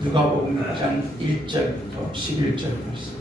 누가복음 6장 1절부터 11절 말씀.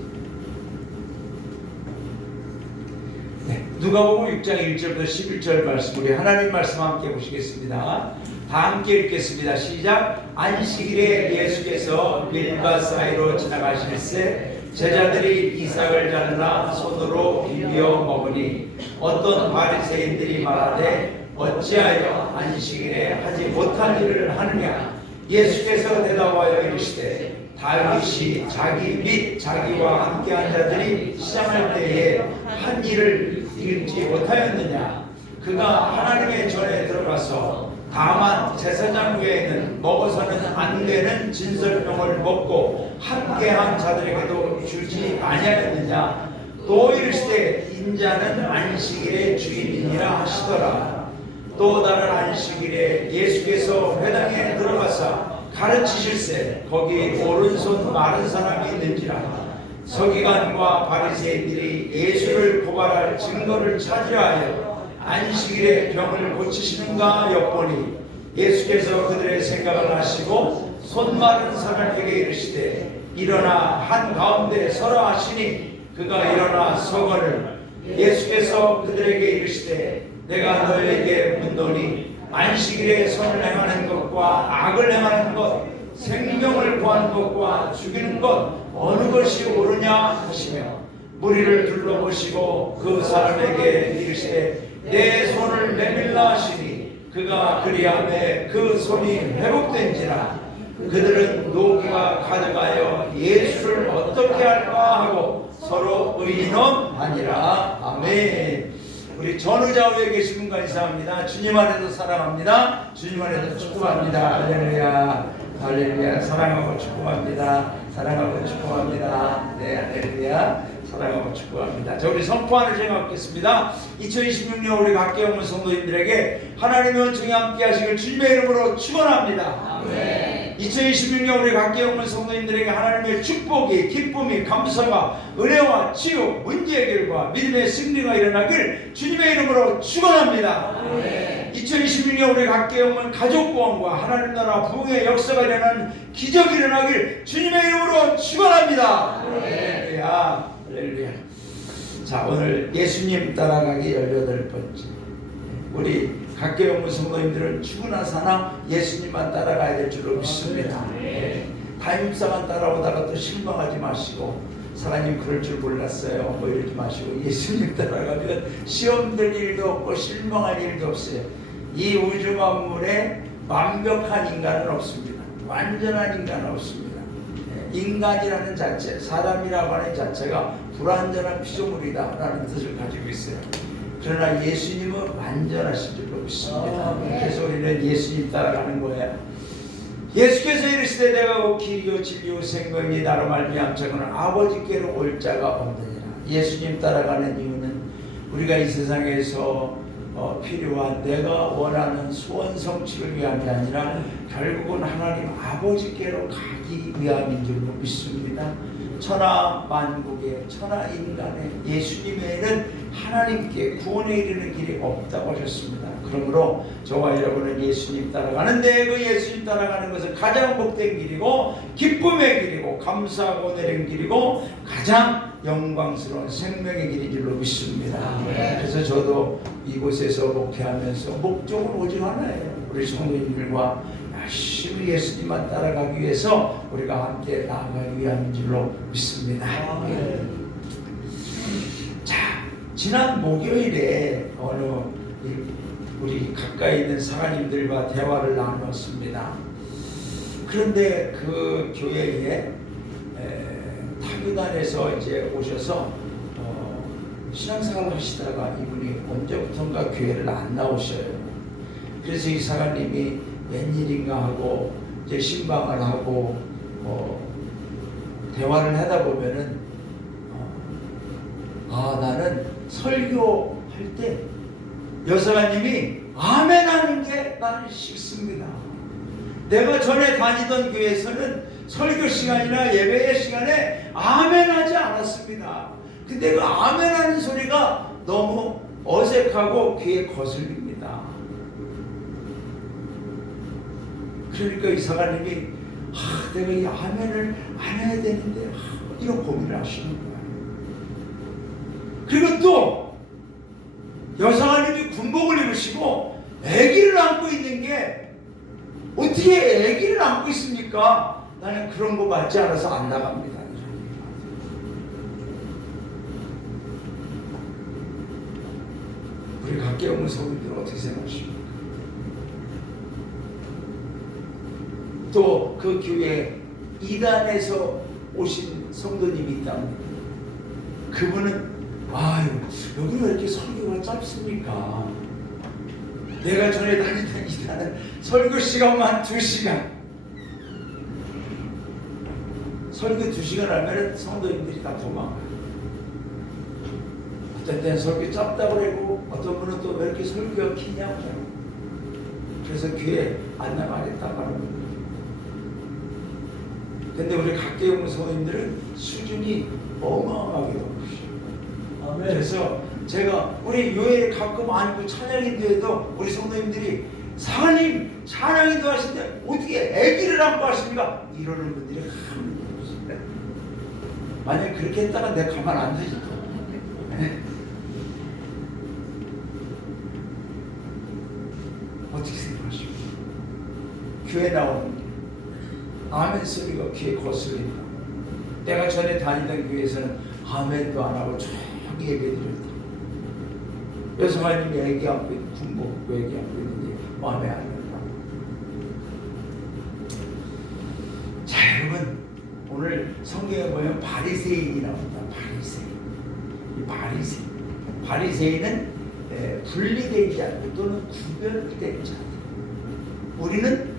누가복음 6장 1절부터 11절 말씀, 우리 하나님 말씀 함께 보시겠습니다. 다 함께 읽겠습니다. 시작. 안식일에 예수께서 밀가 사이로 지나가실새 제자들이 이삭을 잘라 손으로 비벼 먹으니 어떤 바리새인들이 말하되 어찌하여 안식일에 하지 못한 일을 하느냐. 예수께서 대답하여 이르시되 다윗이 자기 및 자기와 함께한 자들이 시장할 때에 한 일을 읽지 못하였느냐. 그가 하나님의 전에 들어가서 다만 제사장 외에는 먹어서는 안 되는 진설병을 먹고 함께한 자들에게도 주지 아니하였느냐. 또 이르시되 인자는 안식일의 주인이니라 하시더라. 또 다른 안식일에 예수께서 회당에 들어가사 가르치실새 거기 오른손 마른 사람이 있는지라. 서기관과 바리새인들이 예수를 고발할 증거를 찾으려 하여 안식일에 병을 고치시는가 엿보니 예수께서 그들의 생각을 하시고 손 마른 사람에게 이르시되 일어나 한가운데 서라 하시니 그가 일어나 서거늘. 예수께서 그들에게 이르시되 내가 너희에게 묻노니 안식일에 선을 행하는 것과 악을 행하는 것, 생명을 구하는 것과 죽이는 것 어느 것이 옳으냐 하시며 무리를 둘러보시고 그 사람에게 이르시되 내 손을 내밀라 하시니 그가 그리하매 그 손이 회복된지라. 그들은 노기가 가져가여 예수를 어떻게 할까 하고 서로 의논하니라. 아멘. 우리 전우자 위에 계신 분과 인사합니다. 주님 안에도 사랑합니다. 주님 안에도 축복합니다. 할렐루야. 할렐루야. 사랑하고 축복합니다. 사랑하고 축복합니다. 네, 할렐루야. 사랑하고 축복합니다. 자, 우리 선포하는 제가 갖겠습니다. 2026년 우리 각계영문 성도님들에게 하나님의 은총이 함께 하시길 주님의 이름으로 축원합니다. 아멘. 2026년 우리 각계영문 성도님들에게 하나님의 축복이, 기쁨이, 감사가, 은혜와 치유, 문제 해결과 믿음의 승리가 일어나길 주님의 이름으로 축원합니다. 아멘. 2026년 우리 각계영문 가족 구원과 하나님 나라 부흥의 역사가 일어나는 기적이 일어나길 주님의 이름으로 축원합니다. 할렐루야. 할렐루야. 자, 오늘 예수님 따라가기 18번째. 우리 각계영문 성도님들은 죽으나 사나 예수님만 따라가야 될 줄로 믿습니다. 담임사만 따라오다가 또 실망하지 마시고 사장님 그럴 줄 몰랐어요 뭐 이러지 마시고 예수님 따라가면 시험될 일도 없고 실망할 일도 없어요. 이 우주 만물에 완벽한 인간은 없습니다. 완전한 인간은 없습니다. 인간이라는 자체, 사람이라고 하는 자체가 불완전한 피조물이다 라는 뜻을 가지고 있어요. 그러나 예수님은 완전하신 줄로 믿습니다. 그래서 우리는 예수님 따라가는 거예요. 예수께서 이르시되 내가 곧 길이요 진리요 생명이 나로 말미암자고는 아버지께로 올 자가 없느니라. 예수님 따라가는 이유는 우리가 이 세상에서 필요한 내가 원하는 소원 성취를 위함이 아니라 결국은 하나님 아버지께로 가기 위함인 줄로 믿습니다. 천하 만국의 천하 인간의 예수님 외에는 하나님께 구원에 이르는 길이 없다고 하셨습니다. 그러므로 저와 여러분은 예수님 따라가는데 그 예수님 따라가는 것은 가장 복된 길이고 기쁨의 길이고 감사하고 내린 길이고 가장 영광스러운 생명의 길인 줄로 믿습니다. 그래서 저도 이곳에서 목회하면서 목적은 오직 하나예요. 우리 성도님들과 열심히 예수님만 따라가기 위해서 우리가 함께 나아가기 위함인 줄로 믿습니다. 자, 지난 목요일에 우리 가까이 있는 사관님들과 대화를 나눴습니다. 그런데 그 교회에 타교단에서 이제 오셔서 신앙생활을 하시다가 이분이 언제부턴가 교회를 안 나오셔요. 그래서 이 사관님이 웬일인가 하고 이제 신방을 하고 대화를 하다 보면은 나는 설교할 때 여사관님이 아멘 하는 게 나는 싫습니다. 내가 전에 다니던 교회에서는 설교 시간이나 예배의 시간에 아멘 하지 않았습니다. 근데 그 아멘 하는 소리가 너무 어색하고 귀에 거슬립니다. 그러니까 이 사관님이 내가 이 아멘을 안 해야 되는데 이런 고민을 하시는 거예요. 그리고 또 여성하님이 군복을 입으시고 아기를 안고 있는 게 어떻게 아기를 안고 있습니까? 나는 그런 거 맞지 않아서 안 나갑니다. 우리 각계 없는 성도들은 어떻게 생각하십니까? 또 그 교회 이단에서 오신 성도님이 있답니다. 그분은 여기 왜 이렇게 설교가 짧습니까? 내가 전에 다니던 이단은 설교 시간만 2시간. 설교 2시간 하면 성도님들이 다 도망가요. 어떤 때는 설교 짧다고 그러고 어떤 분은 또 왜 이렇게 설교가 기냐고 그러고. 그래서 교회 안 나가겠다고 하는 거예요. 근데 우리 각계용 성도님들은 수준이 어마어마하게 높으셔요. 그래서 제가 우리 교회에 가끔 아니고 찬양인도에도 우리 성도님들이 사장님 찬양인도 하시는데 어떻게 아기를 안고 하십니까? 이러는 분들이 가만히 없어요. 만약 그렇게 했다가 내가 가만 안 두지. 어떻게 생각하십니까? 교회 나오는 아멘 소리가 귀에 거슬린다. 내가 전에 다니던 교회에서는 아멘도 안 하고 조용히 예배드렸다. 여성아님이 애기 안고 있는 군복 입고 애기 안고 있는데 마음에 안 든다. 자 여러분, 오늘 성경에 보면 바리새인이 나옵니다. 바리새인. 바리새인은 분리되지 않고 또는 구별된 자. 우리는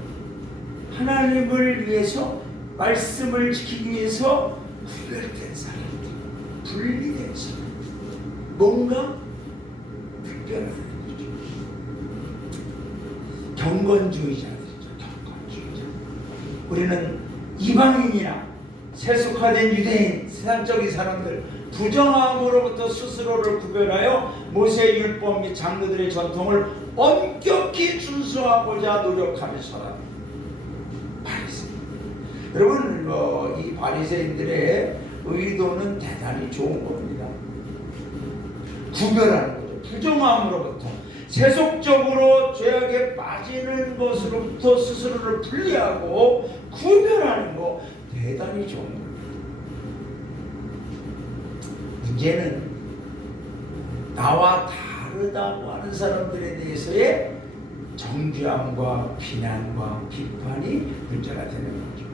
하나님을 위해서 말씀을 지키기 위해서 구별된 사람들, 분리된 사람, 뭔가 특별한 거죠. 경건주의자들이죠. 경건주의자. 우리는 이방인이나 세속화된 유대인, 세상적인 사람들, 부정함으로부터 스스로를 구별하여 모세의 율법 및 장로들의 전통을 엄격히 준수하고자 노력하면서라. 여러분, 이 바리새인들의 의도는 대단히 좋은 겁니다. 구별하는 거죠. 부정함으로부터 세속적으로 죄악에 빠지는 것으로부터 스스로를 분리하고 구별하는 거 대단히 좋은 겁니다. 문제는 나와 다르다고 하는 사람들에 대해서의 정죄함과 비난과 비판이 문제가 되는 거죠.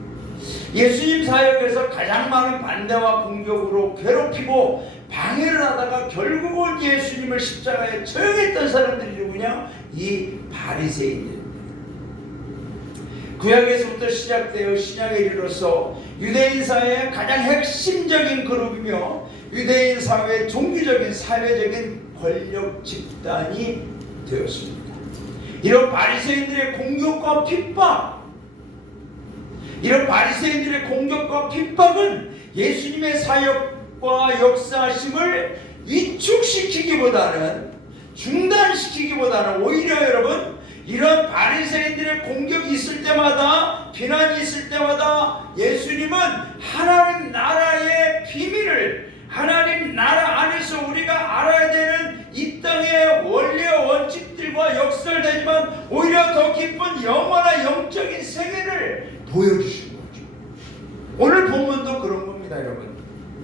예수님 사역에서 가장 많은 반대와 공격으로 괴롭히고 방해를 하다가 결국은 예수님을 십자가에 처형했던 사람들이 누구냐? 이 바리새인들입니다. 구약에서부터 시작되어 신약에 이르러서 유대인 사회의 가장 핵심적인 그룹이며 유대인 사회의 종교적인 사회적인 권력 집단이 되었습니다. 이런 바리새인들의 공격과 핍박, 이런 바리새인들의 공격과 핍박은 예수님의 사역과 역사심을 위축시키기보다는, 중단시키기보다는 오히려 여러분, 이런 바리새인들의 공격이 있을 때마다, 비난이 있을 때마다 예수님은 하나님 나라의 비밀을, 하나님 나라 안에서 우리가 알아야 되는 이 땅의 원리와 원칙들과 역설되지만 오히려 더 깊은 영원한 영적인 세계를 보여주신 거죠. 오늘 본문도 그런 겁니다, 여러분.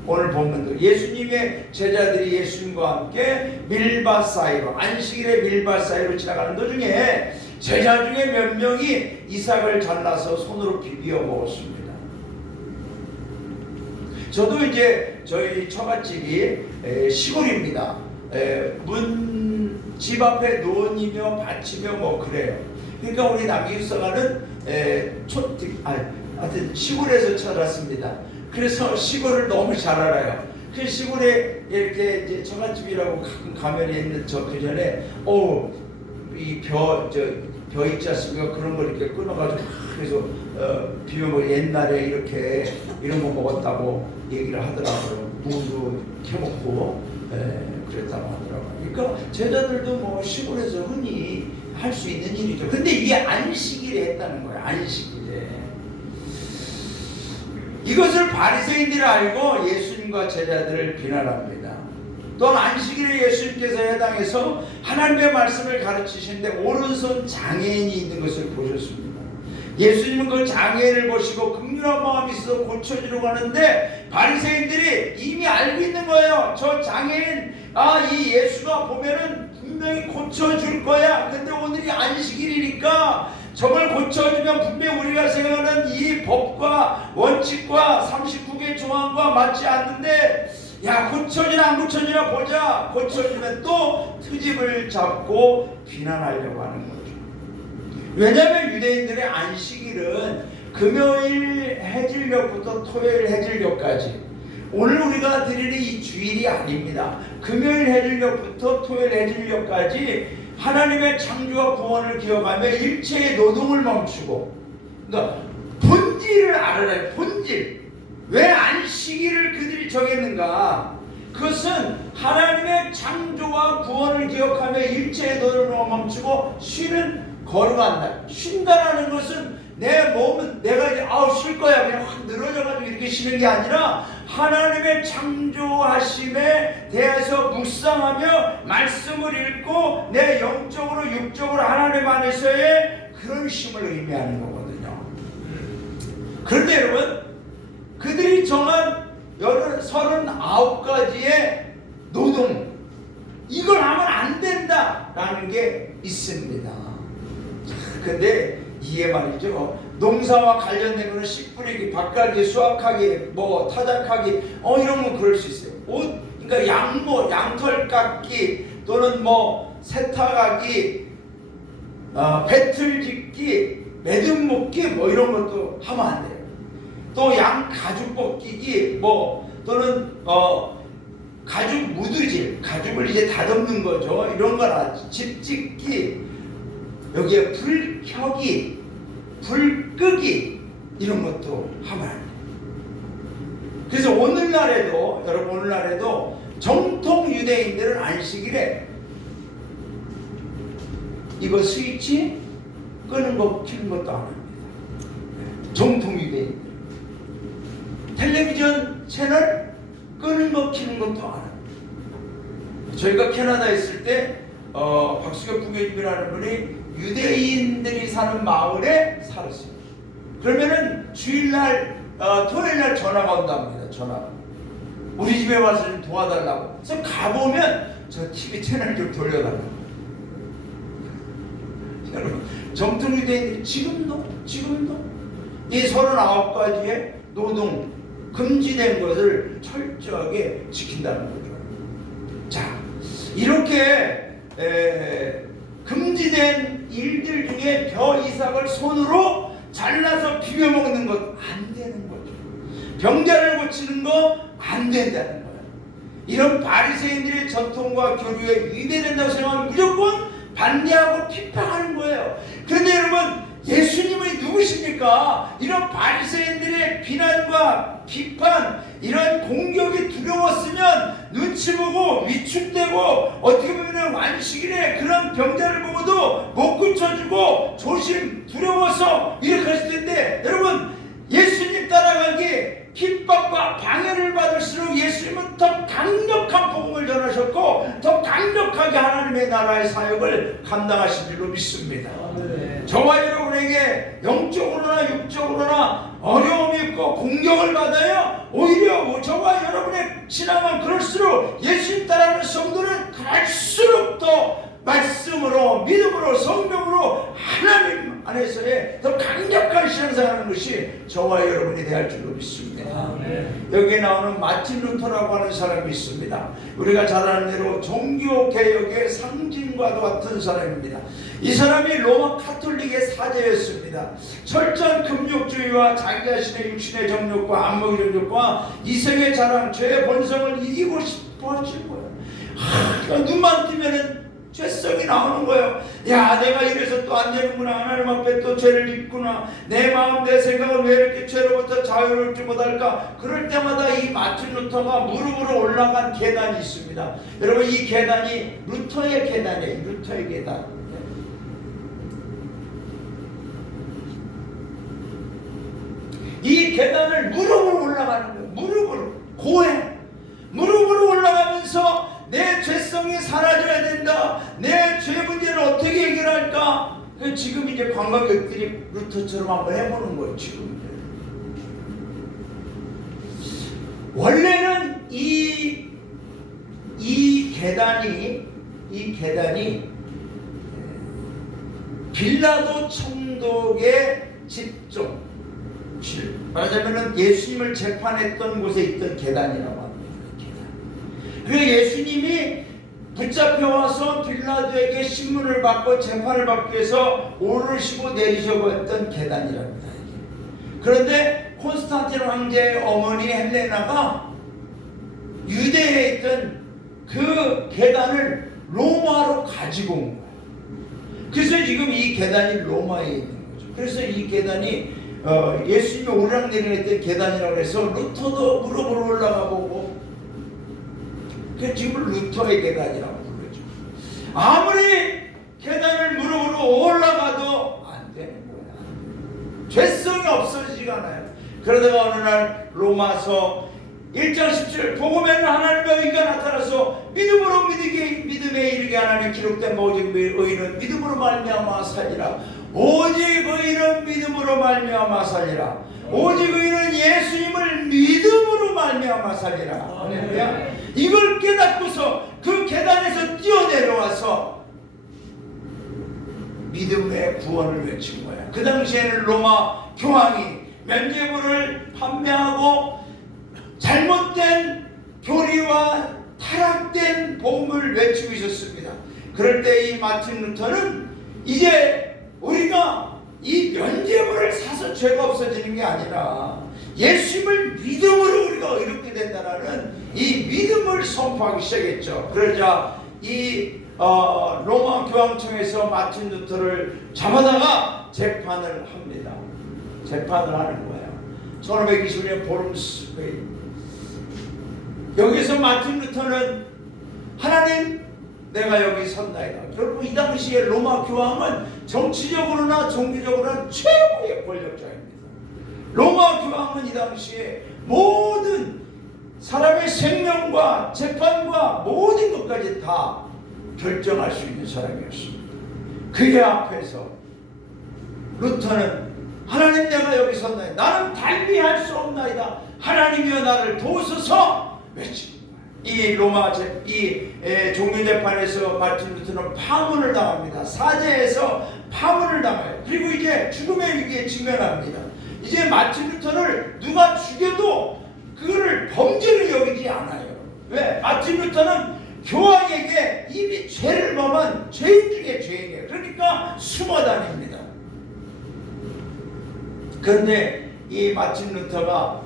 오늘 본문도 예수님의 제자들이 예수님과 함께 밀밭 사이로, 안식일의 밀밭 사이로 지나가는 도중에 제자 중에 몇 명이 이삭을 잘라서 손으로 비벼 먹었습니다. 저도 이제 저희 처갓집이 시골입니다. 집 앞에 논이며 밭이며 뭐 그래요. 그러니까 우리 남기숙사가는 하여튼 시골에서 자랐습니다. 그래서 시골을 너무 잘 알아요. 그 시골에 이렇게 이제 처갓집이라고 가끔 가면 있는 그 전에 이 벼 있지 않습니까? 그런 걸 이렇게 끊어가지고 그래서 비벼 옛날에 이렇게 이런 거 먹었다고 얘기를 하더라고요. 무도 캐먹고 그랬다고 하더라고요. 그러니까 제자들도 뭐 시골에서 흔히 할 수 있는 일이죠. 근데 이게 안식일에 했다는 거예요. 안식일에. 바리새인들을 알고 예수님과 제자들을 비난합니다. 또한 안식일에 예수님께서 해당해서 하나님의 말씀을 가르치시는데 오른손 장애인이 있는 것을 보셨습니다. 예수님은 그 장애인을 보시고 긍휼한 마음이 있어서 고쳐주려고 하는데 바리새인들이 이미 알고 있는 거예요. 저 장애인 이 예수가 보면은 분명히 고쳐줄 거야. 근데 오늘이 안식일이니까 저걸 고쳐주면 분명히 우리가 생각하는 이 법과 원칙과 39개 조항과 맞지 않는데 야, 고쳐지나 안 고쳐지나 보자. 고쳐주면 또 트집을 잡고 비난하려고 하는 거죠. 왜냐하면 유대인들의 안식일은 금요일 해질녘부터 토요일 해질녘까지, 오늘 우리가 드리는 이 주일이 아닙니다. 금요일 해질녘부터 토요일 해질녘까지 하나님의 창조와 구원을 기억하며 일체의 노동을 멈추고, 그러니까 본질을 알아야, 본질. 왜 안식일을 그들이 정했는가? 그것은 하나님의 창조와 구원을 기억하며 일체의 노동을 멈추고 쉬는 거룩한 날. 쉰다라는 것은 내 몸은 내가 이제 쉴 거야 그냥 확 늘어져가지고 이렇게 쉬는 게 아니라 하나님의 창조하심에 대해서 묵상하며 말씀을 읽고 내 영적으로 육적으로 하나님 안에서의 그런 쉼을 의미하는 거거든요. 그런데 여러분, 그들이 정한 39가지의 노동, 이걸 하면 안 된다라는 게 있습니다. 근데 이게 말이죠, 농사와 관련된 거는 씨 뿌리기, 밭갈기, 수확하기, 타작하기, 이런 건 그럴 수 있어요. 그러니까 양털 깎기, 또는 세탁하기, 배틀 짓기, 매듭 묶기, 이런 것도 하면 안 돼요. 또 양 가죽 벗기기, 또는 가죽 무드질, 가죽을 이제 다듬는 거죠. 이런 거나 집 짓기, 여기에 불 켜기, 불 끄기, 이런 것도 하면 안 돼요. 그래서 오늘날에도, 여러분, 오늘날에도 정통 유대인들은 안식일에 이거 스위치 끄는 거 켜는 것도 안 합니다. 정통 유대인들 텔레비전 채널 끄는 거 켜는 것도 안 합니다. 저희가 캐나다에 있을 때 박수교 부교님이라는 분이 유대인들이 사는 마을에 살았어요. 그러면은 주일날 토요일날 전화가 온답니다. 전화가 우리 집에 와서 좀 도와달라고. 그래서 가보면 저 TV 채널 좀 돌려달라고. 여러분, 정통 유대인들이 지금도 이 39가지의 노동, 금지된 것을 철저하게 지킨다는 거죠. 자, 이렇게 금지된 일들 중에 벼 이삭을 손으로 잘라서 비벼 먹는 것 안 되는 거죠. 병자를 고치는 거 안 된다는 거예요. 이런 바리새인들의 전통과 교류에 위배된다고 생각하면 무조건 반대하고 비판하는 거예요. 그런데 여러분, 예수님이 누구십니까? 이런 바리새인들의 비난과 비판, 이런 공격이 두려웠으면 눈치 보고 위축되고 어떻게 보면 안식일에 그런 병자를 보고도 못 고쳐주고 조심 두려워서 이렇게 했을 텐데, 여러분, 예수님 따라가기 핍박과 방해를 받을수록 예수님은 더 강력한 복음을 전하셨고 더 강력하게 하나님의 나라의 사역을 감당하신 줄로 믿습니다. 저와 여러분에게 영적으로나 육적으로나 어려움이 있고 공격을 받아요. 오히려 저와 여러분의 신앙은 그럴수록 예수님 따라하는 성도는 갈수록 더 말씀으로, 믿음으로, 성령으로 하나님 안에서의 더 강력한 신앙생활하는 것이 저와 여러분이 되어야 줄로 믿습니다. 여기에 나오는 마틴 루터라고 하는 사람이 있습니다. 우리가 잘 아는 대로 종교개혁의 상징과도 같은 사람입니다. 이 사람이 로마 카톨릭의 사제였습니다. 철저한 금욕주의와 자기 자신의 육신의 정욕과 안목의 정욕과 이성의 자랑, 죄의 본성을 이기고 싶어 하신 거예요. 눈만 뜨면은 죄성이 나오는 거예요. 야, 내가 이래서 또 안 되는구나. 하나님 앞에 또 죄를 짓구나. 내 마음, 내 생각은 왜 이렇게 죄로부터 자유롭지 못할까? 그럴 때마다 이 마틴 루터가 무릎으로 올라간 계단이 있습니다. 여러분, 이 계단이 루터의 계단이에요. 루터의 계단. 이 계단을 무릎으로 올라가 올라가는 거예요. 무릎으로 고해. 무릎으로 올라가면서 내 죄성이 사라져야 된다. 내 죄 문제를 어떻게 해결할까? 지금 이제 관광객들이 루터처럼 한번 해보는 거예요. 지금 원래는 이 계단이 빌라도 총독의 집중, 말하자면은 예수님을 재판했던 곳에 있던 계단이라고 합니다. 그래서 예수님이 붙잡혀와서 빌라도에게 신문을 받고 재판을 받기 위해서 오르시고 내리시고 했던 계단이랍니다. 그런데 콘스탄틴 황제의 어머니 헬레나가 유대에 있던 그 계단을 로마로 가지고 온 거예요. 그래서 지금 이 계단이 로마에 있는 거죠. 그래서 이 계단이 예수님이 오르락내리락 계단이라고 해서 루터도 무릎으로 올라가 보고, 그 지금 루터의 계단이라고 부르죠. 아무리 계단을 무릎으로 올라가도 안 되는 거야. 죄성이 없어지지가 않아요. 그러다가 어느 날 로마서 1장 17절 복음에는 하나님의 의가 나타나서 믿음으로 믿음에 이르게 하나님 기록된 모든 의는 믿음으로 말미암아 살리라. 오직 의는 믿음으로 말미암아 살리라. 오직 의는 예수님을 믿음으로 말미암아 살리라. 할렐루야. 이걸 깨닫고서 그 계단에서 뛰어내려와서 믿음의 구원을 외친 거야. 그 당시에는 로마 교황이 면죄부를 판매하고 잘못된 교리와 타락된 복음을 외치고 있었습니다. 그럴 때 이 마틴 루터는 이제 우리가 이 면죄부를 사서 죄가 없어지는 게 아니라 예수님을 믿음으로 우리가 의롭게 된다는 이 믿음을 선포하기 시작했죠. 그러자 이 로마 교황청에서 마틴 루터를 잡아다가 재판을 합니다. 재판을 하는 거예요. 1520년 보름스페인. 여기서 마틴 루터는 하나님, 내가 여기 선다이다. 결국 이 당시에 로마 교황은 정치적으로나 종교적으로나 최고의 권력자입니다. 로마 교황은 이 당시에 모든 사람의 생명과 재판과 모든 것까지 다 결정할 수 있는 사람이었습니다. 그의 앞에서 루터는 하나님, 내가 여기 선다이다. 나는 달리할 수 없나이다. 하나님이여 나를 도우소서 외칩니다. 이 로마 종교 재판에서 마틴 루터는 파문을 당합니다. 사제에서 파문을 당해요. 그리고 이제 죽음의 위기에 직면합니다. 이제 마틴 루터를 누가 죽여도 그거를 범죄를 여기지 않아요. 왜? 마틴 루터는 교황에게 이미 죄를 범한 죄인 중에 죄인이에요. 그러니까 숨어 다닙니다. 그런데 이 마틴 루터가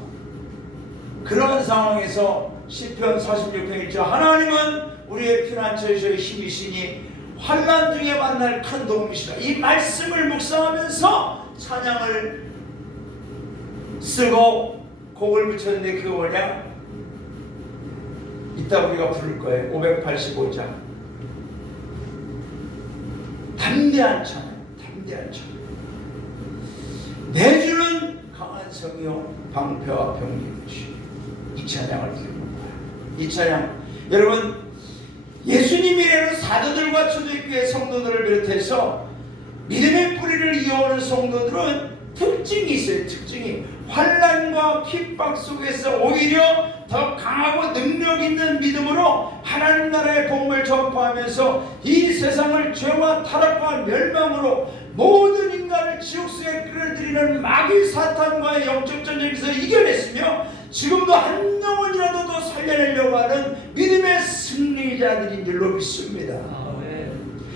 그런 상황에서 시편 46편 1절 하나님은 우리의 피난처이시여 힘이시니 환난 중에 만날 큰 도움이시라. 이 말씀을 묵상하면서 찬양을 쓰고 곡을 붙였는데 그거 뭐냐? 이따 우리가 부를 거예요. 585장 담대한 찬양. 담대한 찬양. 내 주는 강한 성이요 방패와 병기이시오. 이 찬양을 부르는 거예요. 이 찬양, 여러분, 예수님이라는 사도들과 초대교회 성도들을 비롯해서 믿음의 뿌리를 이어오는 성도들은 특징이 있어요. 특징이 환난과 핍박 속에서 오히려 더 강하고 능력 있는 믿음으로 하나님 나라의 복음을 전파하면서 이 세상을 죄와 타락과 멸망으로 모든 인간을 지옥 속에 끌어들이는 마귀 사탄과의 영적 전쟁에서 이겨냈으며 지금도 한 영혼이라도 더 살려내려고 하는 믿음의 승리자들인 줄로 믿습니다.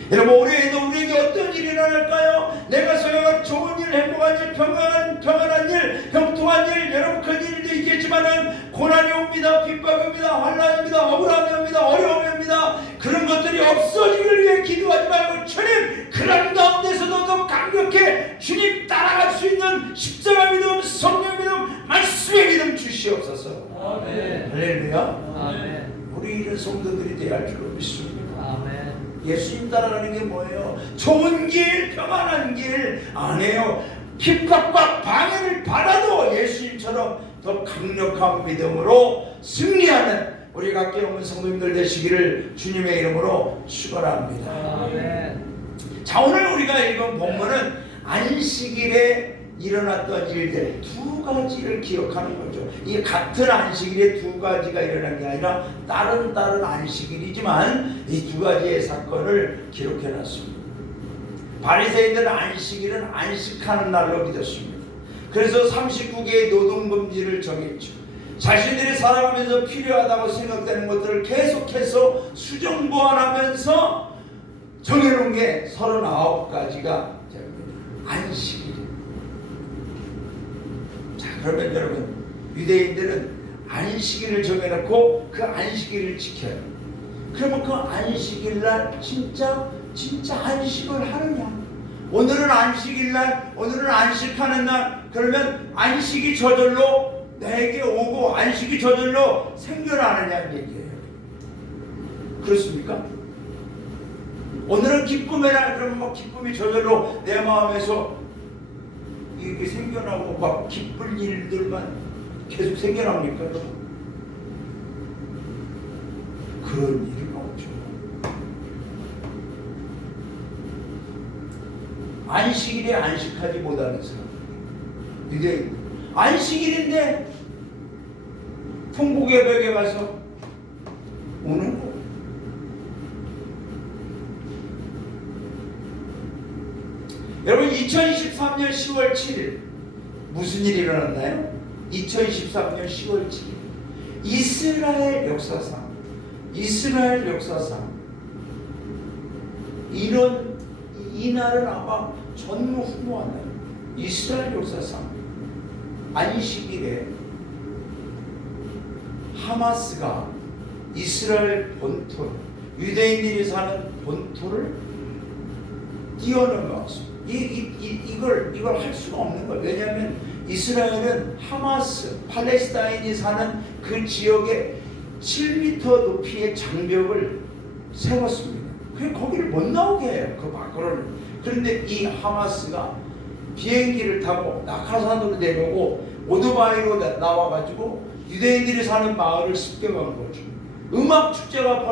여러분, 올해에도 우리에게 어떤 일이 일어날까요? 내가 생각한 좋은 일, 행복한 일, 평안한 일, 형통한 일, 여러분 그 일도 있겠지만은 고난이 옵니다. 핍박이 옵니다. 환난입니다. 억울함이 옵니다. 어려움이 옵니다. 그런 것들이 없어지기를 위해 기도하지 말고 주님, 그런 가운데서도 더 강력해 주님 따라갈 수 있는 십자가 믿음, 성령 믿음, 말씀의 믿음 주시옵소서. 아멘. 할렐루야. 아멘. 우리 이런 성도들이 되어야 할 줄로 믿습니다. 아멘. 예수님 따라가는 게 뭐예요? 좋은 길, 평안한 길 안 해요. 핍박과 방해를 받아도 예수님처럼 바다처럼 더 강력한 믿음으로 승리하는 우리 각계 없는 성도님들 되시기를 주님의 이름으로 축원합니다. 아멘. 자, 오늘 우리가 읽은 본문은 안식일에 일어났던 일들 두 가지를 기억하는 거죠. 이 같은 안식일에 두 가지가 일어난 게 아니라 다른 안식일이지만 이 두 가지의 사건을 기록해 놨습니다. 바리새인들은 안식일은 안식하는 날로 믿었습니다. 그래서 39개의 노동금지를 정했죠. 자신들이 살아가면서 필요하다고 생각되는 것들을 계속해서 수정 보완하면서 정해놓은 게 39가지가 안식일이에요. 자, 그러면 여러분, 유대인들은 안식일을 정해놓고 그 안식일을 지켜요. 그러면 그 안식일날 진짜 안식을 하느냐? 오늘은 안식일날, 오늘은 안식하는 날, 그러면 안식이 저절로 내게 오고 안식이 저절로 생겨나느냐는 얘기예요. 그렇습니까? 오늘은 기쁨의 날, 그러면 막 기쁨이 저절로 내 마음에서 이렇게 생겨나고 막 기쁠 일들만 계속 생겨납니까? 그런 일은 없죠. 안식일에 안식하지 못하는 사람, 이게 안식일인데 통곡의 벽에 가서 우는 거. 여러분, 2023년 10월 7일 무슨 일이 일어났나요? 2023년 10월 7일 이스라엘 역사상 이 날은 아마 전무후무한 날. 이스라엘 역사상 안식일에 하마스가 이스라엘 본토, 유대인들이 사는 본토를 뛰어넘어왔습니다. 이걸 할 수가 없는 거예요. 왜냐하면 이스라엘은 하마스, 팔레스타인이 사는 그 지역에 7m 높이의 장벽을 세웠습니다. 그냥 거기를 못 나오게 해요. 그 밖으로는. 그런데 이 하마스가 비행기를 타고 낙하산으로 내려오고 오토바이로 나와가지고 유대인들이 사는 마을을 습격한 거죠. 음악 축제가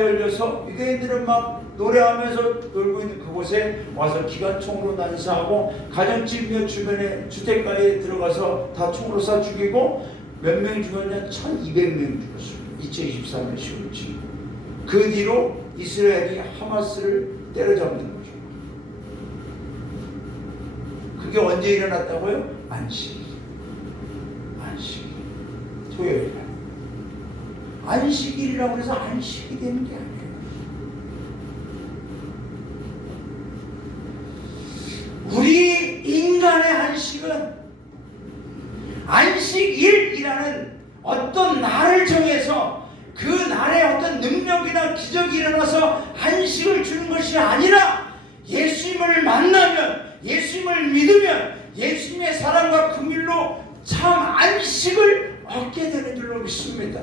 열려서 유대인들은 막 노래하면서 놀고 있는 그곳에 와서 기관총으로 난사하고 가정집 몇 주변에 주택가에 들어가서 다 총으로 쏴 죽이고 몇 명 죽었냐? 1200명 죽었습니다. 2023년 10월 7일. 그 뒤로 이스라엘이 하마스를 때려잡는 거죠. 그게 언제 일어났다고요? 안식일. 토요일 날. 안식일이라고 해서 안식이 되는 게 아니에요. 우리 인간의 안식은 안식일이라는 어떤 날을 정해서 그 날에 어떤 능력이나 기적이 일어나서 안식을 주는 것이 아니라 예수님을 만나면, 예수님을 믿으면 예수님의 사랑과 긍휼로 참 안식을 얻게 되는 줄로 믿습니다.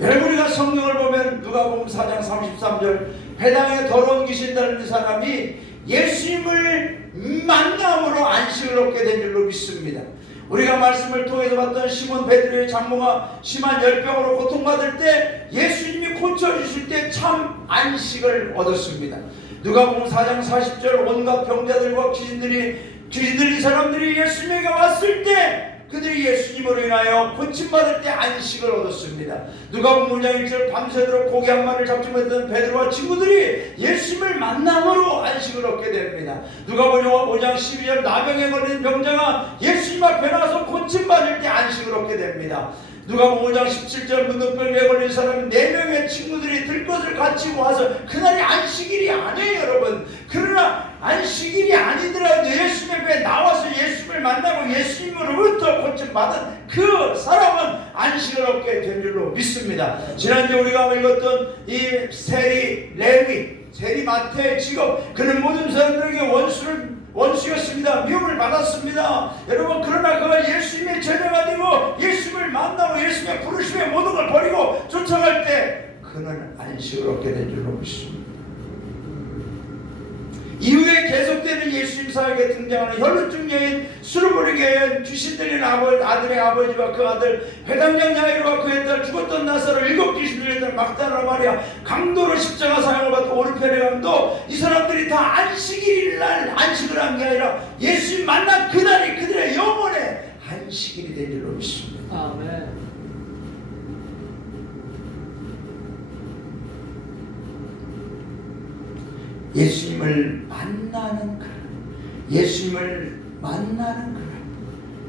여러분, 우리가 성경을 보면 누가복음 4장 33절 회당에 더러운 귀신 들린 사람이 예수님을 만남으로 안식을 얻게 된 줄로 믿습니다. 우리가 말씀을 통해서 봤던 시몬 베드로의 장모가 심한 열병으로 고통받을 때 예수님이 고쳐주실 때 참 안식을 얻었습니다. 누가복음 4장 40절 온갖 병자들과 귀신들이 사람들이 예수님에게 왔을 때 그들이 예수님으로 인하여 고침받을 때 안식을 얻었습니다. 누가복음 5장 1절 밤새도록 고기 한 마리를 잡지 못했던 베드로와 친구들이 예수님을 만남으로 안식을 얻게 됩니다. 누가복음 5장 12절 나병에 걸린 병자가 예수님 앞에 나와서 고침받을 때 안식을 얻게 됩니다. 누가복음 5장 17절 문둥병에 걸린 사람 4명의 친구들이 들것을 가지고 와서 그날이 안식일이 아니에요, 여러분. 그러나 안식일이 아니더라도 예수님 앞에 나와서 예수님을 만나고 예수님으로부터 고침받은 그 사람은 안식을 얻게 된 줄로 믿습니다. 지난주에 우리가 읽었던 이 세리 마태의 직업, 그는 모든 사람들에게 원수였습니다. 미움을 받았습니다. 여러분, 그러나 그가 예수님의 제자가 되고 예수님을 만나고 예수님의 부르심의 모든 걸 버리고 쫓아갈 때 그는 안식을 얻게 된 줄로 믿습니다. 이후에 계속되는 예수님 사역에 등장하는 혈루증 여인, 술을 부리게 한 귀신 들린 아들의 아버지와 그 아들 회당장 야이로와 그의 딸 죽었던 나사로 7 귀신들의 딸 막다라 마리아 강도로 십자가 사형을 받고 오른편에 감도 이 사람들이 다 안식일 날 안식을 한 게 아니라 예수님 만난 그날이 그들의 영혼의 안식일이 된 줄로 믿습니다. 아멘. 예수님을 만나는 예수님을 만나는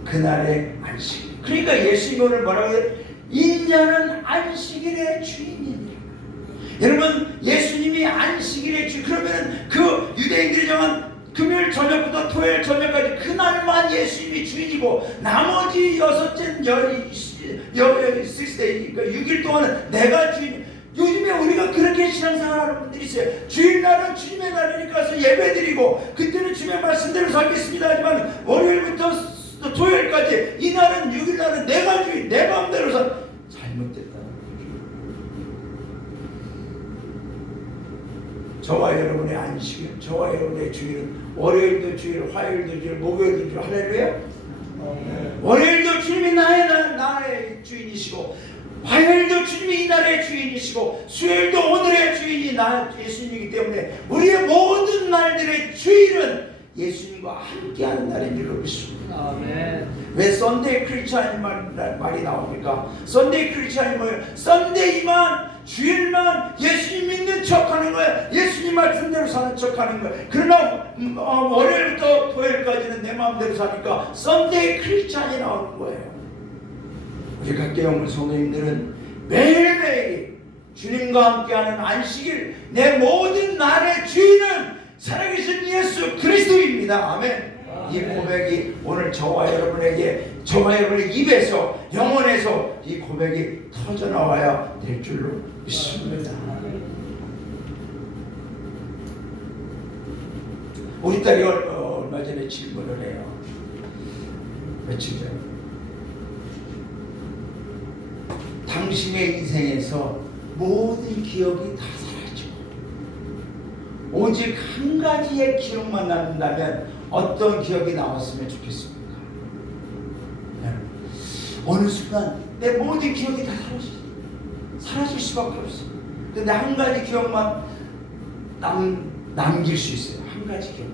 그날의 안식. 그러니까 예수님이 오늘 뭐라고 해요? 인자는 안식일의 주인이니라. 여러분, 예수님이 안식일의 주인. 그러면 그 유대인들이 정한 금요일 저녁부터 토요일 저녁까지 그날만 예수님이 주인이고 나머지 6일 동안은 내가 주인. 요즘에 우리가 그렇게 신앙생활하는 분들이 있어요. 주일날은 주님의 날이니까 가서 예배드리고 그때는 주님의 말씀대로 살겠습니다 하지만 월요일부터 토요일까지 이날은 6일날은 내가 주인, 내 마음대로 잘못됐다는 거죠. 저와 여러분의 안식일, 저와 여러분의 주일은 월요일도 주일, 화요일도 주일, 목요일도 주일. 할렐루야. 월요일도 주님이 나의 주인이시고 화요일도 주님이 이날의 주인이시고 수요일도 오늘의 주인이 나 예수님이기 때문에 우리의 모든 날들의 주일은 예수님과 함께하는 날인 줄로 믿습니다. 아멘. 왜 썬데이 크리스찬 말이 나옵니까? 썬데이 크리스찬이 뭐예요? 썬데이만 주일만 예수님 믿는 척하는 거야. 예수님 말씀대로 사는 척하는 거야. 그러나 월요일부터 토요일까지는 내 마음대로 사니까 썬데이 크리스찬이 나오는 거예요. 우리 각계영문 성도님들은 매일매일 주님과 함께하는 안식일, 내 모든 날의 주인은 살아계신 예수 그리스도입니다. 아멘. 이 고백이 오늘 저와 여러분에게, 저와 여러분의 입에서, 영혼에서 이 고백이 터져나와야 될 줄로 믿습니다. 우리 딸이 얼마 전에 질문을 해요. 며칠 전에. 당신의 인생에서 모든 기억이 다 사라지고 오직 한 가지의 기억만 남는다면 어떤 기억이 나왔으면 좋겠습니까? 어느 순간 내 모든 기억이 다 사라질 수밖에 없어요. 근데 한 가지 기억만 남길 수 있어요. 한 가지 기억.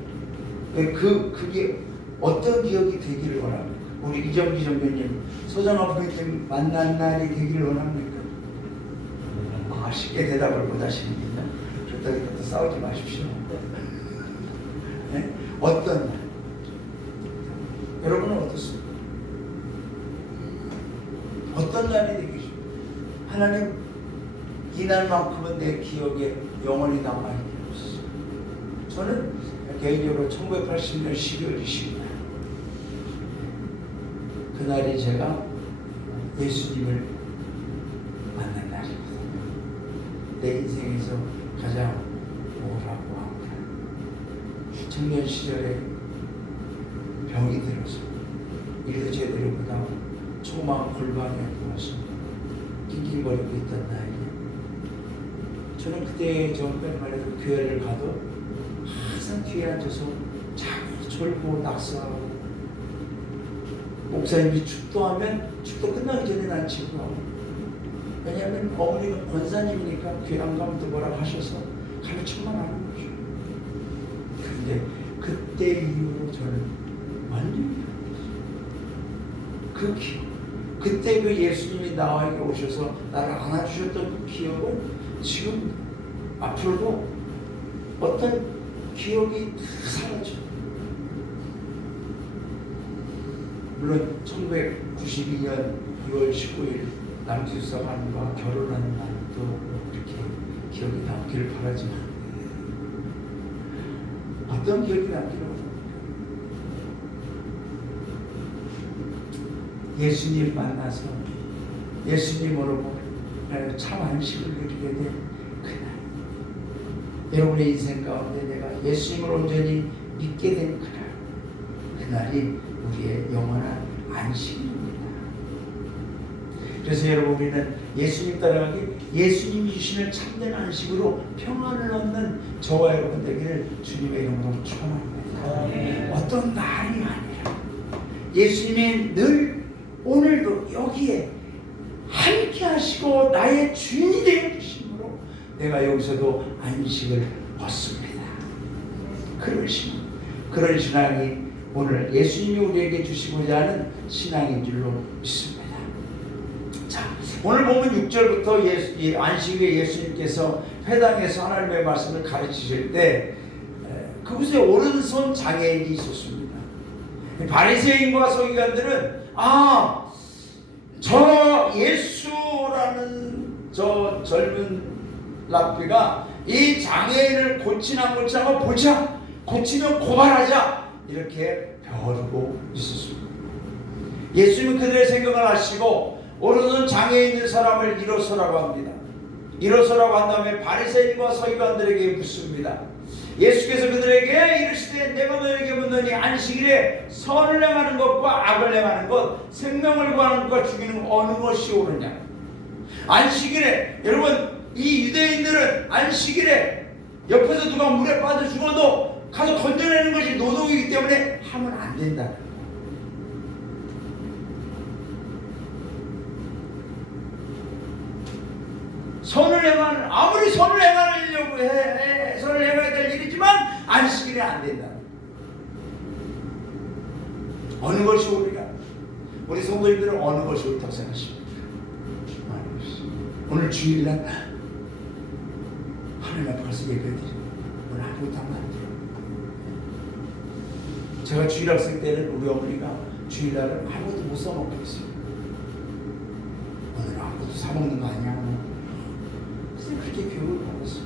그게 어떤 기억이 되기를 원합니까? 우리 이정기 정교님, 소정아 부모님 만난 날이 되기를 원합니까? 쉽게 대답을 못 하시는군요. 그렇다고 또 싸우지 마십시오. 네? 어떤 날? 여러분은 어떻습니까? 어떤 날이 되겠습니까? 하나님, 이날만큼은 내 기억에 영원히 남아있게 하소서. 저는 개인적으로 1980년 12월 20일 그날이 제가 예수님을 만난 날이거든요. 내 인생에서 가장 오라고 합니다. 청년 시절에 병이 들어서 일도 제대로 못하고 초막 골반에 누워서 낑낑거리고 있던 나이에 저는 그때 전까지만 해도 교회를 가도 항상 뒤에 앉아서 자꾸 졸고 낙서하고 목사님이 축도하면 축도 끝나기 전에 난 집으로 가고 왜냐하면 어머니가 권사님이니까 교회 안 가면 또 뭐라고 하셔서 가르쳐만 하는 거죠. 근데 그때 이후로 저는 완전히 그 기억, 그때 그 예수님이 나에게 오셔서 나를 안아주셨던 그 기억은 지금 앞으로도 어떤 기억이 다 사라져요. 물론 1992년 6월 19일 남지수사관과 결혼하는 날도 이렇게 기억이 남기를 바라지만 어떤 기억이 남기를 원합니까? 예수님 만나서 예수님으로 참 안식을 누리게 된 그날, 여러분의 인생 가운데 내가 예수님을 온전히 믿게 된 그날이 우리의 영원한 안식입니다. 그래서 여러분, 우리는 예수님 따라가기, 예수님이 주시는 참된 안식으로 평안을 얻는 저와 여러분 되기를 주님의 이름으로 축원합니다. 어떤 날이 아니라 예수님이 늘 오늘도 여기에 함께 하시고 나의 주인이 되어 주심으로 내가 여기서도 안식을 얻습니다. 그런 신앙이 오늘 예수님이 우리에게 주시고자 하는 신앙인 줄로 믿습니다. 자, 오늘 보면 6절부터 안식일에 예수님께서 회당에서 하나님의 말씀을 가르치실 때 그곳에 오른손 장애인이 있었습니다. 바리새인과 서기관들은 저 예수라는 저 젊은 랍비가 이 장애인을 고치나 안 고치나 보자, 고치면 고발하자, 이렇게 벼르고 있었습니다. 예수님은 그들의 생각을 하시고 오른손 장애에 있는 사람을 일어서라고 합니다. 일어서라고 한 다음에 바리새인과 서기관들에게 묻습니다. 예수께서 그들에게 이르시되 내가 너에게 묻노니 안식일에 선을 행하는 것과 악을 행하는 것, 생명을 구하는 것과 죽이는 어느 것이 옳으냐. 안식일에, 여러분, 이 유대인들은 안식일에 옆에서 누가 물에 빠져 죽어도 가서 건져내는 것이 노동이기 때문에 하면 안 된다는 거예요. 선을 행하는, 아무리 선을 행하려고 선을 행해야 될 일이지만 안식일에 안 된다. 어느 것이 옳으냐? 우리 성도님들은 어느 것이 옳다고 생각하십니까? 오늘 주일날 하나님 앞에 가서 예배드리고 오늘 아무것도 하면 안 돼요. 제가 주일 학생 때는 우리 어머니가 주일날은 아무것도 못 사먹게 했어요. 오늘 아무것도 사먹는 거 아니야? 그렇게 교육을 받았어요.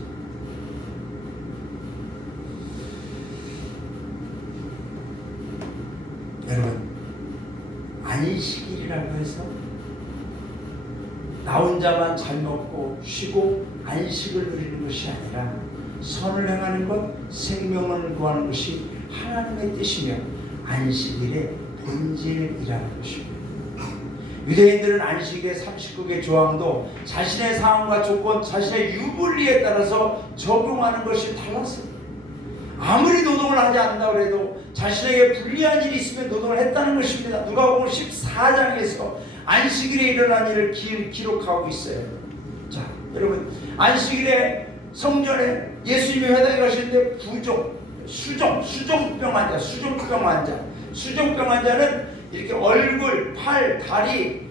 여러분, 안식일이라고 해서 나 혼자만 잘 먹고 쉬고 안식을 누리는 것이 아니라 선을 행하는 것, 생명을 구하는 것이 하나님의 뜻이며 안식일의 본질이라는 것입니다. 유대인들은 안식의 39개 조항도 자신의 상황과 조건, 자신의 유불리에 따라서 적용하는 것이 달랐어요. 아무리 노동을 하지 않는다고 해도 자신에게 불리한 일이 있으면 노동을 했다는 것입니다. 누가복음 14장에서 안식일에 일어난 일을 기록하고 있어요. 자, 여러분, 안식일에 성전에 예수님이 회당에 가시는데 수종병 환자는 이렇게 얼굴, 팔, 다리,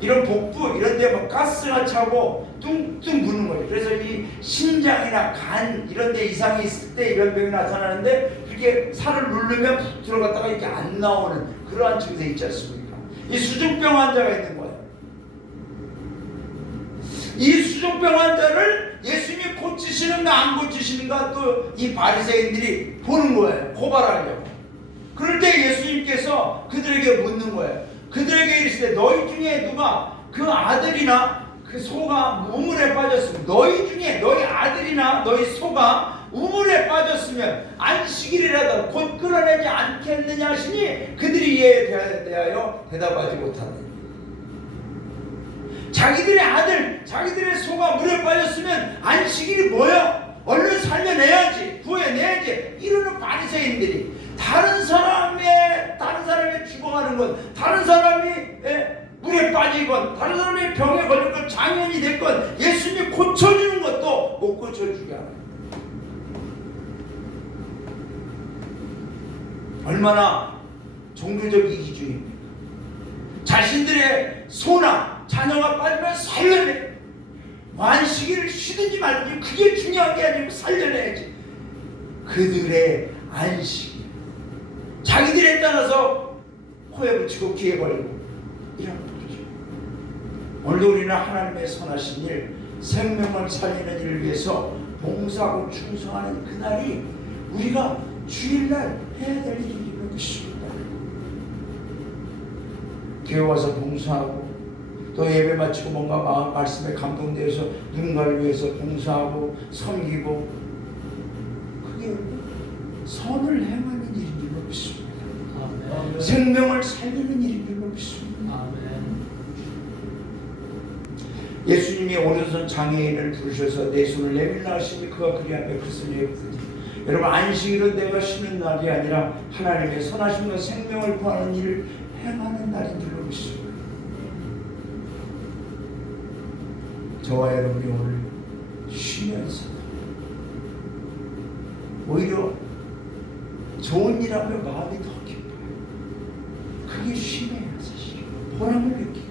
이런 복부 이런 데 막 가스가 차고 뚱뚱 부는 거예요. 그래서 이 심장이나 간 이런 데 이상이 있을 때 이런 병이 나타나는데 그렇게 살을 누르면 푹 들어갔다가 이렇게 안 나오는 그러한 증세 있지 않습니까? 이 수족병 환자가 있는 거예요. 이 수족병 환자를 예수님이 고치시는가 안 고치시는가 또 이 바리새인들이 보는 거예요. 고발하려고. 그럴 때 예수님께서 그들에게 묻는 거예요. 그들에게 이르시되 너희 중에 누가 그 아들이나 그 소가 우물에 빠졌으면, 너희 중에 너희 아들이나 너희 소가 우물에 빠졌으면 안식일이라도 곧 끌어내지 않겠느냐 하시니 그들이 이에 대하여 대답하지 못하더니, 자기들의 아들, 자기들의 소가 물에 빠졌으면 안식일이 뭐야? 얼른 살려내야지, 구해내야지 이러는 바리새인들이 다른 사람이 죽어가는 것, 다른 사람이 물에 빠지건, 다른 사람이 병에 걸리건, 장애인이 됐건 예수님이 고쳐주는 것도 못 고쳐주게 하는, 얼마나 종교적 이기주의입니까? 자신들의 소나 자녀가 빠지면 살려내, 안식일을 쉬든지 말든지 그게 중요한 게 아니고 살려내야지. 그들의 안식일, 자기들에 따라서 코에 붙이고 귀에 걸리고 이런 거죠. 오늘도 우리는 하나님의 선하신 일, 생명을 살리는 일을 위해서 봉사하고 충성하는 그날이 우리가 주일날 해야 될 일인 것입니다. 교회 와서 봉사하고 또 예배 마치고 뭔가 말씀에 감동되어서 누군가를 위해서 봉사하고 섬기고, 그게 선을 행하는 일인 줄로 믿습니다. 아멘. 생명을 살리는 일인 줄로 믿습니다. 아멘. 예수님이 오른손 장애인을 부르셔서 내 손을 내밀라 하시니 그가 그리하며 그 손이 내밀더니, 여러분, 안식일은 내가 쉬는 날이 아니라 하나님의 선하심과 생명을 구하는 일을 행하는 날인 줄로 믿습니다. 저와 여러분이 오늘 쉬면서 오히려 좋은 일 하면 마음이 더 기뻐요. 그게 쉼이에요. 사실 보람을 느끼고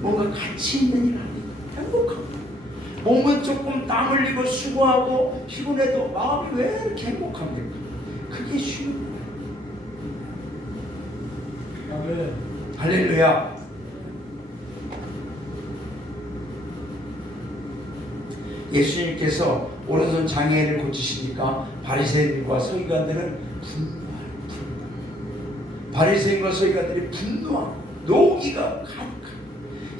뭔가 가치 있는 일 하니까 행복합니다. 몸은 조금 땀 흘리고 수고하고 피곤해도 마음이 왜 이렇게 행복합니까? 그게 쉼입니다. 아멘. 할렐루야. 예수님께서 오른손 장애를 고치시니까 바리새인과 서기관들은 바리새인과 서기관들이 분노한 노기가 가득한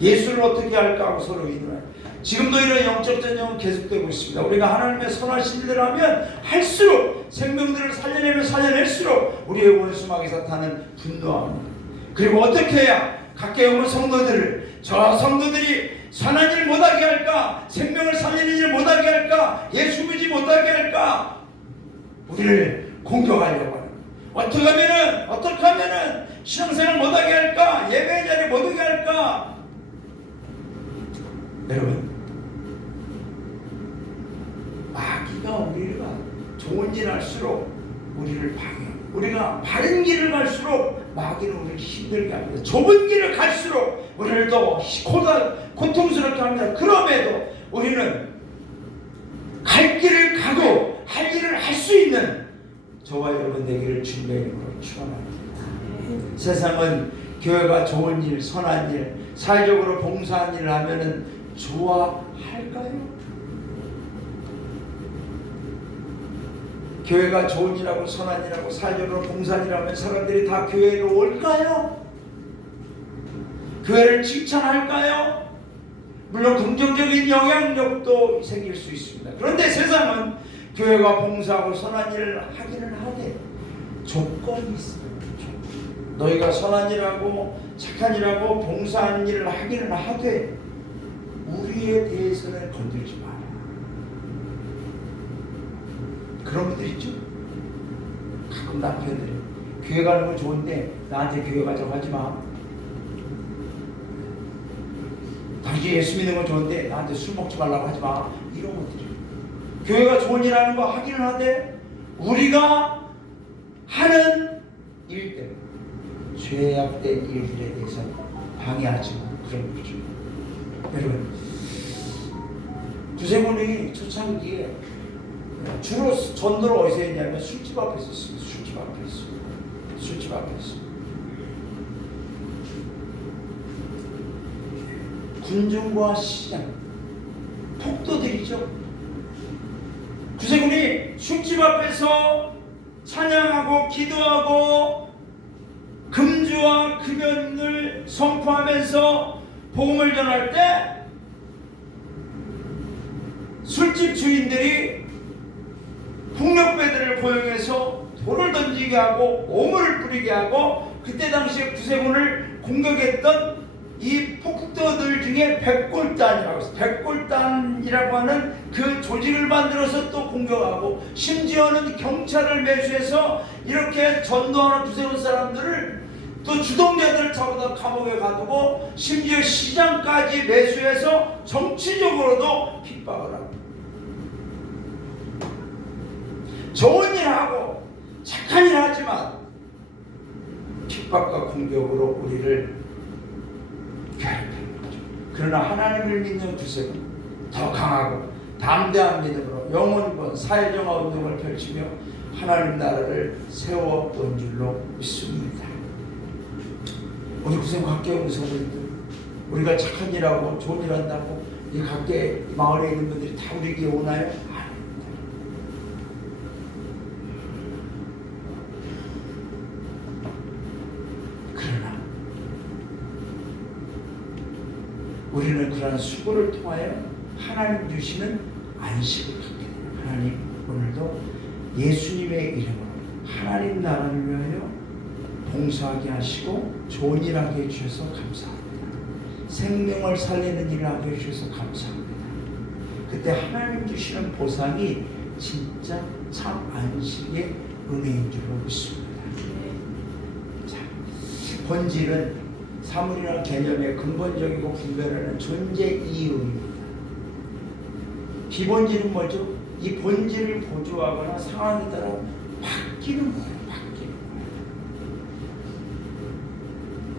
예수를 어떻게 할까 하고 서로 의논해요. 지금도 이런 영적 전쟁은 계속되고 있습니다. 우리가 하나님의 선하신 일을 하면 할수록 생명들을 살려내면 살려낼수록 우리의 원수 마귀 사탄은 분노합니다. 그리고 어떻게 해야 각계 오는 성도들을 저 성도들이 선한 일 못하게 할까? 생명을 살리는 일 못하게 할까? 예수 믿지 못하게 할까? 우리를 공격하려고 하는 어떻게 하면은 신앙생활 못하게 할까? 예배 자리 못하게 할까? 여러분, 마귀가 우리가 좋은 일 할수록 우리를 방해합니다. 우리가 바른 길을 갈수록 마귀는 우리를 힘들게 합니다. 좁은 길을 갈수록 우리를 더 고통스럽게 합니다. 그럼에도 우리는 갈 길을 가고 할 일을 할 수 있는 저와 여러분 되기를 주님의 이름으로 축원합니다. 세상은 교회가 좋은 일, 선한 일, 사회적으로 봉사한 일을 하면은 좋아할까요? 교회가 좋은 일하고 선한 일하고 사회적으로 봉사한 일을 하면 사람들이 다 교회로 올까요? 교회를 칭찬할까요? 물론 긍정적인 영향력도 생길 수 있습니다. 그런데 세상은 교회가 봉사하고 선한 일을 하기는 하되 조건이 있습니다. 너희가 선한 일하고 착한 일하고 봉사하는 일을 하기는 하되 우리에 대해서는 건들지 마라. 그런 분들 있죠? 가끔 남편들이 교회 가는 건 좋은데 나한테 교회 가자고 하지 마. 당신 예수 믿는 건 좋은데 나한테 술 먹지 말라고 하지 마. 이런 것들이 교회가 좋은 일 하는 거 하기는 하되 우리가 하는 일 때문에 죄악된 일들에 대해서 방해하지 마. 그런 거죠. 여러분, 두세군이 초창기에 주로 전도를 어디서 했냐면 술집 앞에서 했습니다. 술집 앞에서. 군중과 시장, 폭도들이죠. 구세군이 술집 앞에서 찬양하고 기도하고 금주와 금연을 선포하면서 복음을 전할 때 술집 주인들이 폭력배들을 고용해서 돌을 던지게 하고 오물을 뿌리게 하고 그때 당시에 구세군을 공격했던 이 폭도들 중에 백골단이라고 해서 백골단이라고 하는 그 조직을 만들어서 또 공격하고 심지어는 경찰을 매수해서 이렇게 전도하는 구세군 사람들을 또 주동자들을 잡아다 감옥에 가두고 심지어 시장까지 매수해서 정치적으로도 핍박을 하고 좋은 일 하고 착한 일 하지만 핍박과 공격으로 우리를 괴롭히는 거죠. 그러나 하나님을 믿는 구세군 더 강하고 담대한 믿음으로 영혼권 사회정화 운동을 펼치며 하나님 나라를 세웠던 줄로 믿습니다. 우리 구세군 각계 온 성도님들 우리가 착한 일하고 좋은 일 한다고 이 각계 마을에 있는 분들이 다 우리에게 오나요? 우리는 그러한 수고를 통하여 하나님 주시는 안식을 갖게 됩니다. 하나님 오늘도 예수님의 이름으로 하나님 나라를 위하여 봉사하게 하시고 좋은 일 하게 해주셔서 감사합니다. 생명을 살리는 일을 하게 해주셔서 감사합니다. 그때 하나님 주시는 보상이 진짜 참 안식의 은혜인 줄로 믿습니다. 자, 본질은 사물이라는 개념의 근본적이고 분별하는 존재 이유입니다. 비본질은 뭐죠? 이 본질을 보조하거나 상황에 따라 바뀌는 거예요. 바뀌는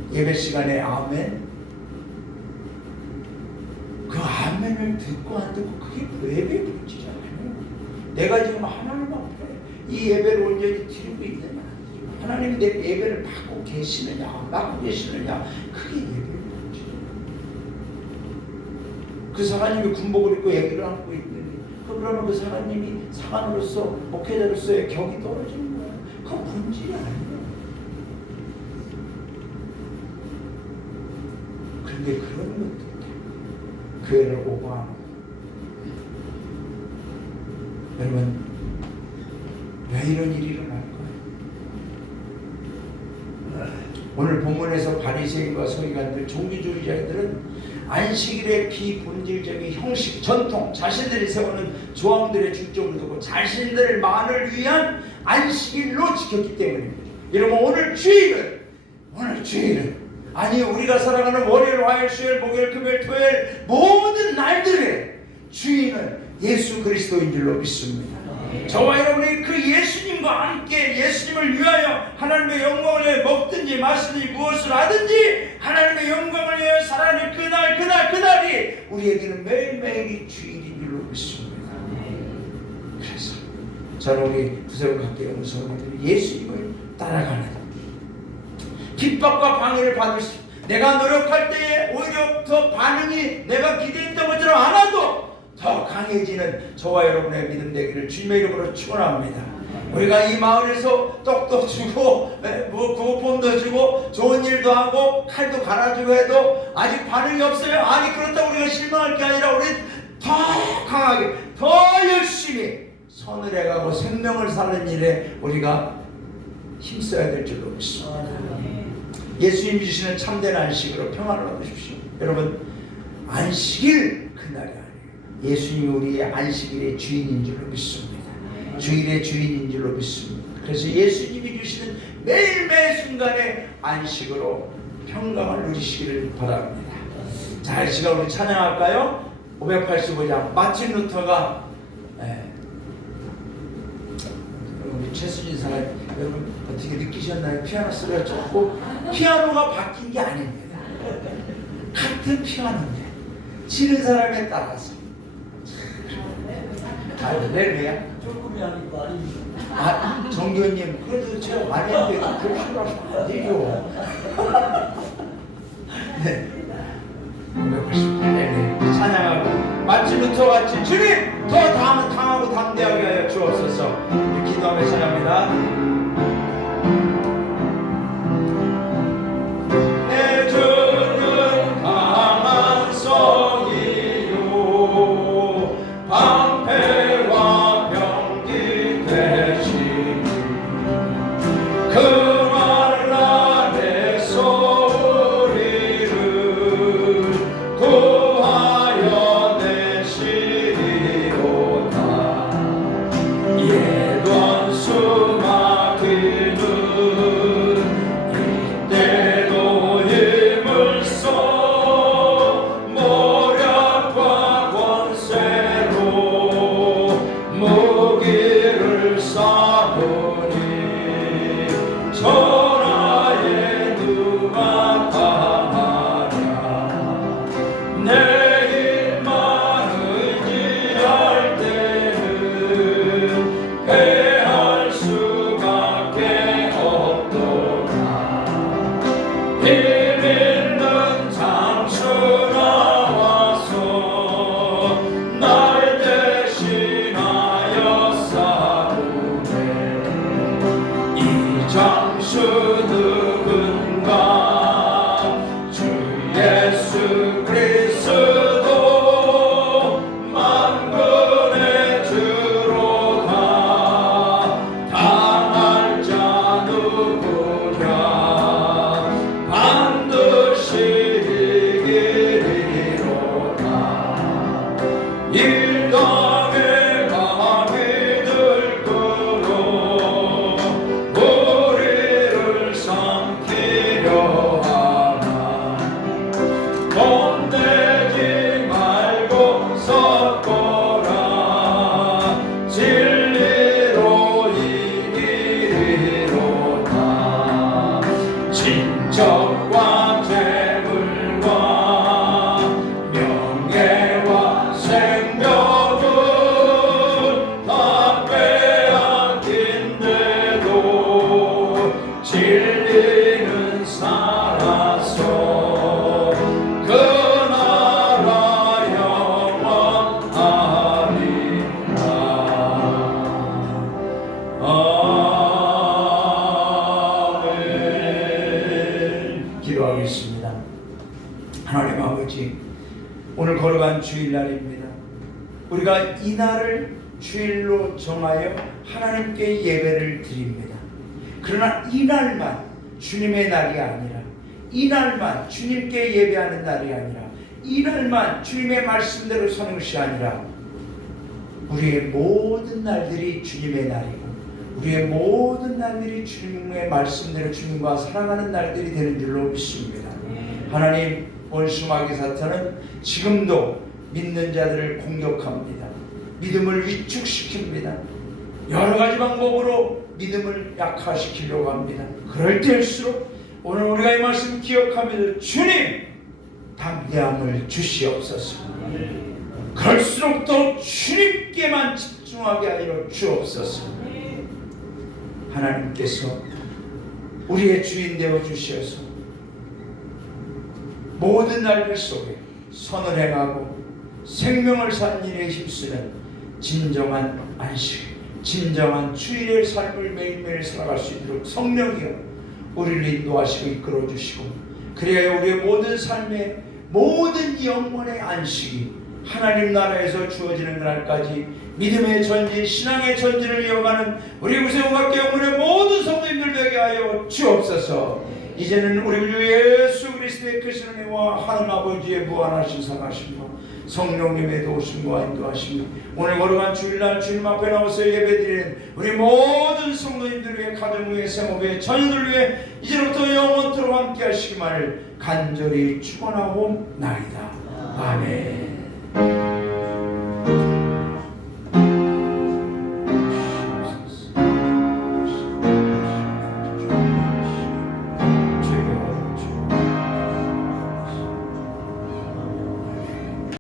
거예요. 예배 시간에 아멘, 그 아멘을 듣고 안 듣고 그게 예배 본질이잖아요. 내가 지금 하나님 앞에 이 예배를 온전히 드리고 있느냐, 하나님이 내 예배를 받고 계시느냐, 맡고 계시느냐, 그게 예배의 본질이에요. 그 사관님이 군복을 입고 예배를 하고 있는데 그러면 그 사관님이 사관으로서 목회자로서의 격이 떨어지는 거예요. 그건 본질이 아니에요. 그런데 그런 것들 교회를 오버하는 거예요. 여러분, 왜 이런 일이 일어날까요? 오늘 본문에서 바리새인과 서기관들, 종교주의자들은 안식일의 비본질적인 형식, 전통, 자신들이 세우는 조항들의 중점을 두고 자신들만을 위한 안식일로 지켰기 때문입니다. 여러분, 오늘 주일은 아니, 우리가 살아가는 월요일, 화요일, 수요일, 목요일, 금요일, 토요일 모든 날들의 주인은 예수 그리스도인 줄로 믿습니다. 저와 여러분이 그 예수님과 함께 예수님을 위하여 하나님의 영광을 위하여 먹든지 마시든지 무엇을 하든지 하나님의 영광을 위하여 살아가는 그날이 우리에게는 매일매일이 주일인 줄로 믿습니다. 그래서 저는 우리 구세군 학교 성도들이 예수님을 따라가는 핍박과 방해를 받을 수, 내가 노력할 때에 오히려 더 반응이 내가 기대했던 것처럼 안 와도 더 강해지는 저와 여러분의 믿음 되기를 주님의 이름으로 축원합니다. 우리가 이 마을에서 떡도 주고 구호품도 주고 좋은 일도 하고 칼도 갈아주고 해도 아직 반응이 없어요. 아니, 그렇다고 우리가 실망할 게 아니라 우리 더 강하게 더 열심히 선을 해가고 생명을 사는 일에 우리가 힘써야 될 줄로 믿습니다. 예수님 주시는 참된 안식으로 평안을 얻으십시오. 여러분, 안식일 그날이 아니에요. 예수님이 우리의 안식일의 주인인 줄로 믿습니다. 주일의 주인인 줄로 믿습니다. 그래서 예수님이 주시는 매일매일 순간의 안식으로 평강을 누리시기를 바랍니다. 자, 이 시간 우리 찬양할까요? 585장 마틴 루터가 우리 최수진 사람 여러분 어떻게 느끼셨나요? 피아노 소리가 조금, 피아노가 바뀐 게 아닙니다. 같은 피아노인데 치는 사람에 따라서 할렐루야. 조금이 아니고 아닙니다. 아, 정교님, 그래도 제가 많이 했는데 그렇게 싫어하시면 안 되죠. 네. 찬양하고 마틴 루터 같이 주님 더 강하고 담대하게 하여 주옵소서. 기도하며 찬양합니다. 내 주는 강한 성이요 방패와 병기 되시니 그 말 안에서 우리를 구하여 내시리로다. 예던 수마귀는 이때도 힘을 써 모략과 권세로 무기를 쌓으니 천하에 누가 강하랴. 내일만 의지할 때는 패할 수밖에 없도다. 힘 있는 장수 나와서 날 대신하여 싸우네. 이 장수 누군가? 주 예수 그리스도 만군의 주로다. 당할 자 누구랴? 영광 재물과 명예와 생명을 다 빼앗긴데도 진리는 살아서 그 나라 영원하리라. 아멘. 기도하겠습니다. 하나님 아버지, 오늘 걸어간 주일날입니다. 우리가 이 날을 주일로 정하여 하나님께 예배를 드립니다. 그러나 이 날만 주님의 날이 아니라, 이 날만 주님께 예배하는 날이 아니라, 이 날만 주님의 말씀대로 사는 것이 아니라 우리의 모든 날들이 주님의 날이고, 우리의 모든 날들이 주님의 말씀대로 주님과 사랑하는 날들이 되는 줄로 믿습니다. 하나님, 원수 마귀 사탄은 지금도 믿는 자들을 공격합니다. 믿음을 위축시킵니다. 여러 가지 방법으로 믿음을 약화시키려고 합니다. 그럴 때일수록 오늘 우리가 이 말씀 기억하면서 주님 담대함을 주시옵소서. 그럴수록 더 주님께만 집중하게 하여 주옵소서. 하나님께서 우리의 주인 되어 주셔서 모든 날들 속에 선을 행하고 생명을 사는 일에 힘쓰는 진정한 안식, 진정한 주일의 삶을 매일매일 살아갈 수 있도록 성령이여 우리를 인도하시고 이끌어 주시고, 그래야 우리의 모든 삶의 모든 영혼의 안식이 하나님 나라에서 주어지는 날까지 믿음의 전진, 신앙의 전진을 이어가는 우리 구세군학교 영혼의 모든 성도님들 되게 하여 주옵소서. 이제는 우리 주 예수 그리스도의 크신 은혜와 하나님 아버지의 무한하신 사랑하심과 성령님의 도우심과 인도하심이 오늘 걸어간 주일날 주님 앞에 나와서 예배드리는 우리 모든 성도님들 위해, 가정 위해, 생업 위해, 자녀들 위해 이제부터 영원토록 함께 하시기만을 간절히 축원하옵나이다. 아멘.